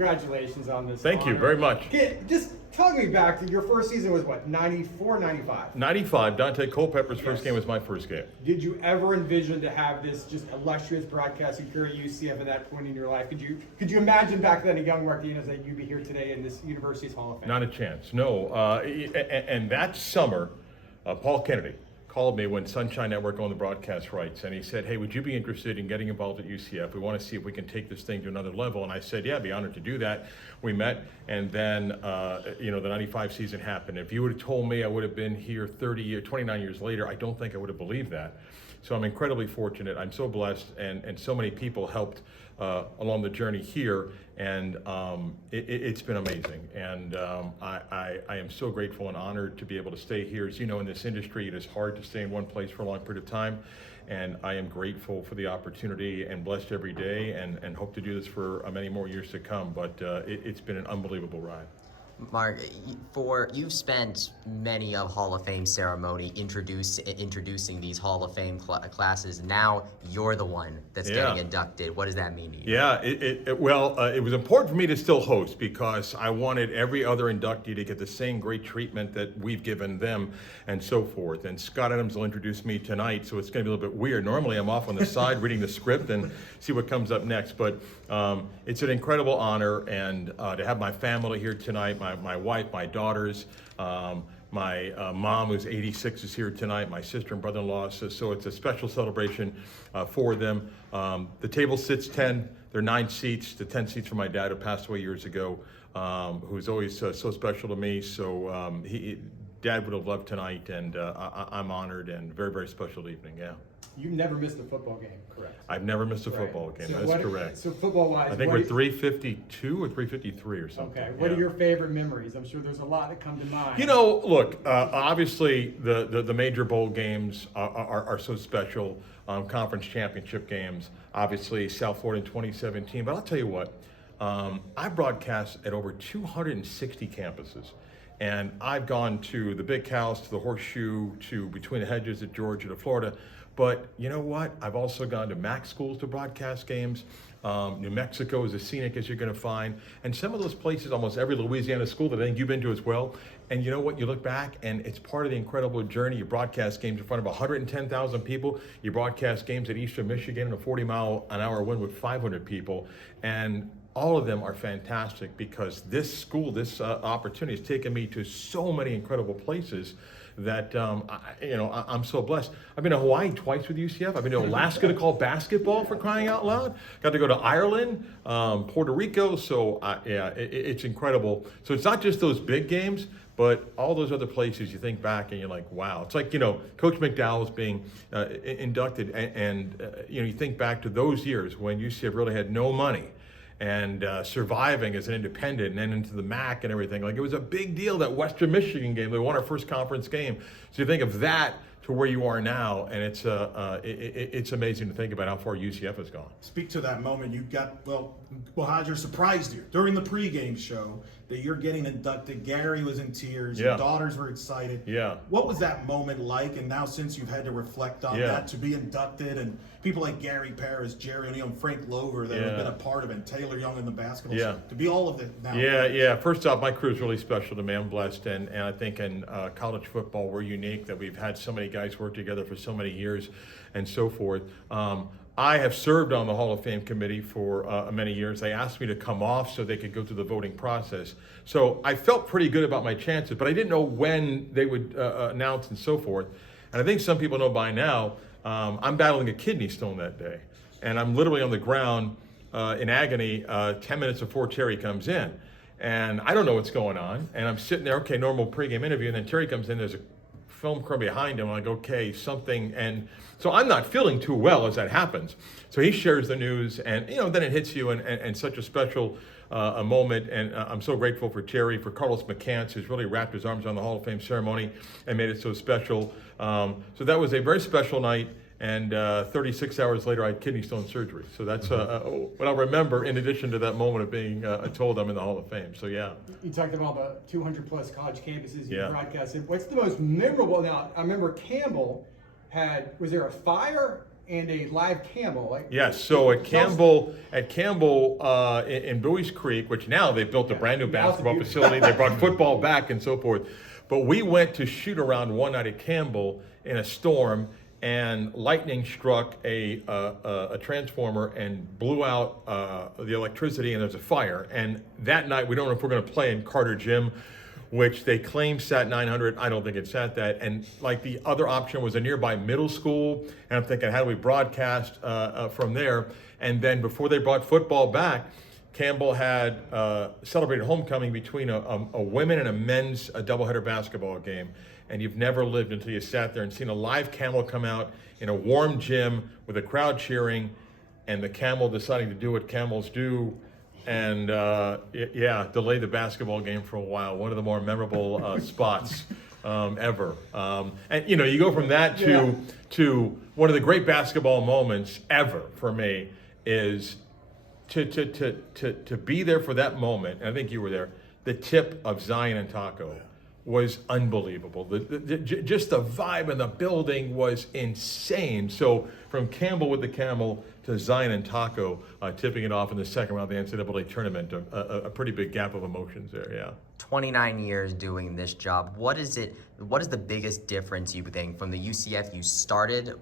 Congratulations on this. Thank you honor. very much. Just talk me back to your first season was what, 94, 95? 95, Dante Culpepper's first game was my first game. Did you ever envision to have this just illustrious broadcasting career at UCF at that point in your life? Could you imagine back then, a young Marc Daniels, that you'd be here today in this university's Hall of Fame? Not a chance, no. And that summer, Paul Kennedy called me when Sunshine Network owned the broadcast rights, and he said, hey, would you be interested in getting involved at UCF? We want to see if we can take this thing to another level. And I said, yeah, I'd be honored to do that. We met, and then, the 95 season happened. If you would have told me I would have been here 29 years later, I don't think I would have believed that. So I'm incredibly fortunate. I'm so blessed, and so many people helped along the journey here, and it's been amazing. And I am so grateful and honored to be able to stay here. As you know, in this industry, it is hard to stay in one place for a long period of time, and I am grateful for the opportunity and blessed every day, and hope to do this for many more years to come. But it's been an unbelievable ride. Marc, you've spent many of Hall of Fame ceremony introducing these Hall of Fame classes. Now you're the one that's getting inducted. What does that mean to you? Yeah, it was important for me to still host because I wanted every other inductee to get the same great treatment that we've given them and so forth. And Scott Adams will introduce me tonight, so it's going to be a little bit weird. Normally I'm off on the side reading the script and see what comes up next. But it's an incredible honor, and to have my family here tonight, my wife, my daughters, my mom, who's 86, is here tonight, my sister and brother-in-law, so it's a special celebration for them. The table sits 10, there are 9 seats, the 10 seats for my dad, who passed away years ago, who's always so special to me. So Dad would have loved tonight, and I'm honored, and very, very special evening, yeah. You've never missed a football game, correct? I've never missed a football game, So that's correct. So football-wise, I think we're 352 or 353 or something. Okay, what are your favorite memories? I'm sure there's a lot that come to mind. You know, look, obviously the major bowl games are so special, conference championship games, obviously South Florida in 2017, but I'll tell you what, I broadcast at over 260 campuses. And I've gone to the Big House, to the Horseshoe, to Between the Hedges at Georgia, to Florida. But you know what? I've also gone to MAC schools to broadcast games. New Mexico is as scenic as you're going to find. And some of those places, almost every Louisiana school that I think you've been to as well. And you know what? You look back, and it's part of the incredible journey. You broadcast games in front of 110,000 people. You broadcast games at Eastern Michigan in a 40-mile-an-hour wind with 500 people. And all of them are fantastic because this school, this opportunity has taken me to so many incredible places that, I'm so blessed. I've been to Hawaii twice with UCF. I've been to Alaska to call basketball, for crying out loud. Got to go to Ireland, Puerto Rico. So, it's incredible. So it's not just those big games, but all those other places you think back and you're like, wow. It's like, Coach McDowell's being inducted, and you think back to those years when UCF really had no money, and surviving as an independent, and then into the MAC and everything. Like, it was a big deal, that Western Michigan game. They won our first conference game. So you think of that to where you are now, and it's amazing to think about how far UCF has gone. Speak to that moment. You got, well, Hodger surprised you during the pregame show that you're getting inducted. Gary was in tears. Your daughters were excited. Yeah. What was that moment like? And now, since you've had to reflect on that, to be inducted, and people like Gary Paris, Jerry O'Neal, and Frank Lover that have been a part of it, and Taylor Young in the basketball scene, to be all of it now. Yeah. First off, my crew is really special to me. I'm blessed, and I think in college football we're unique that we've had so many guys work together for so many years and so forth. I have served on the Hall of Fame committee for many years. They asked me to come off so they could go through the voting process. So I felt pretty good about my chances, but I didn't know when they would announce and so forth. And I think some people know by now, I'm battling a kidney stone that day. And I'm literally on the ground in agony 10 minutes before Terry comes in. And I don't know what's going on. And I'm sitting there, okay, normal pregame interview. And then Terry comes in, there's a film crew behind him. I'm like, okay, something. And so I'm not feeling too well as that happens. So he shares the news, and then it hits you, and such a special a moment. And I'm so grateful for Terry, for Carlos McCants, who's really wrapped his arms around the Hall of Fame ceremony and made it so special. So that was a very special night. And 36 hours later, I had kidney stone surgery. So that's what I'll remember, in addition to that moment of being told I'm in the Hall of Fame. So, yeah. You talked about the 200-plus college campuses you broadcasted. What's the most memorable? Now, I remember Campbell was there a fire and a live camel. Yes, so at Campbell in Bowie's Creek, which now they've built a brand new basketball facility, they brought football back and so forth. But we went to shoot around one night at Campbell in a storm, and lightning struck a transformer and blew out the electricity, and there's a fire. And that night, we don't know if we're going to play in Carter Gym, which they claim sat 900. I don't think it sat that. And like the other option was a nearby middle school. And I'm thinking, how do we broadcast from there? And then before they brought football back, Campbell had celebrated homecoming between a women and a men's doubleheader basketball game. And you've never lived until you sat there and seen a live camel come out in a warm gym with a crowd cheering, and the camel deciding to do what camels do, and delay the basketball game for a while. One of the more memorable spots ever. And you go from that to one of the great basketball moments ever for me is to be there for that moment. And I think you were there. The tip of Zion and Taco was unbelievable. Just the vibe in the building was insane. So from Campbell with the camel to Zion and Taco tipping it off in the second round of the NCAA tournament, a pretty big gap of emotions there, yeah. 29 years doing this job. What is the biggest difference you think from the UCF you started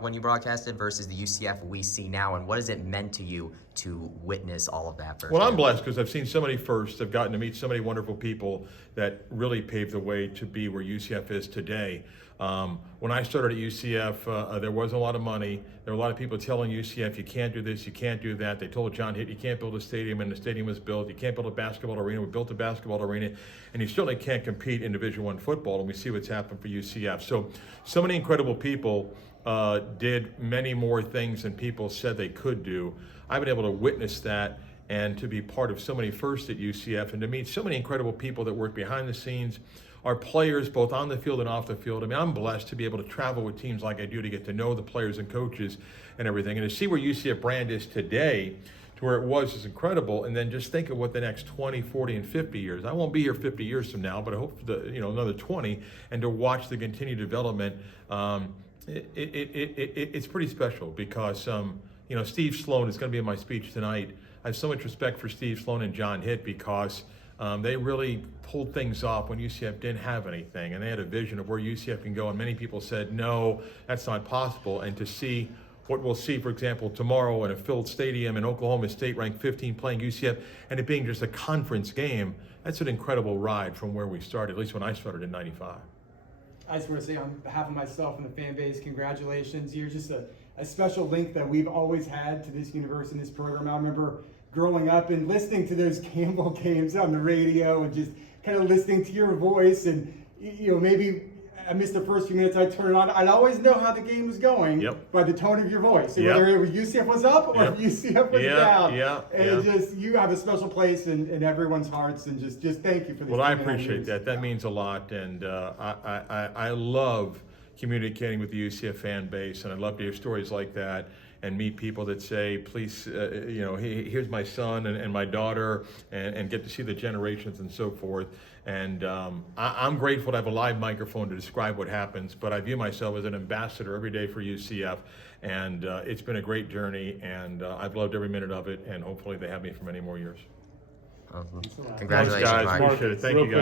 when you broadcasted versus the UCF we see now, and what has it meant to you to witness all of that? Well, I'm blessed because I've seen so many firsts. I've gotten to meet so many wonderful people that really paved the way to be where UCF is today. When I started at UCF, there wasn't a lot of money. There were a lot of people telling UCF, you can't do this, you can't do that. They told John Hitt, you can't build a stadium, and the stadium was built. You can't build a basketball arena. We built a basketball arena, and you certainly can't compete in Division I football, and we see what's happened for UCF. So many incredible people did many more things than people said they could do. I've been able to witness that and to be part of so many firsts at UCF and to meet so many incredible people that work behind the scenes, our players both on the field and off the field. I mean, I'm blessed to be able to travel with teams like I do to get to know the players and coaches and everything, and to see where UCF brand is today to where it was is incredible. And then just think of what the next 20, 40, and 50 years. I won't be here 50 years from now, but I hope another 20, and to watch the continued development. It's pretty special because Steve Sloan is going to be in my speech tonight. I have so much respect for Steve Sloan and John Hitt because they really pulled things off when UCF didn't have anything, and they had a vision of where UCF can go, and many people said, no, that's not possible. And to see what we'll see, for example, tomorrow in a filled stadium in Oklahoma State, ranked 15, playing UCF, and it being just a conference game, that's an incredible ride from where we started, at least when I started in '95. I just want to say on behalf of myself and the fan base, congratulations. You're just a special link that we've always had to this university and this program. I remember growing up and listening to those Campbell games on the radio and just kind of listening to your voice, and maybe I missed the first few minutes, I'd turn it on. I'd always know how the game was going by the tone of your voice. Yep. Whether it was UCF was up or if UCF was down. Yeah. You have a special place in everyone's hearts, and just thank you for this. Well, I appreciate that. That means a lot, and I love communicating with the UCF fan base, and I love to hear stories like that and meet people that say, please, here's my son and my daughter, and get to see the generations and so forth. And I'm grateful to have a live microphone to describe what happens, but I view myself as an ambassador every day for UCF, and it's been a great journey, and I've loved every minute of it, and hopefully they have me for many more years. Congratulations, Thanks, guys. Marc. Appreciate it. Thank you, guys.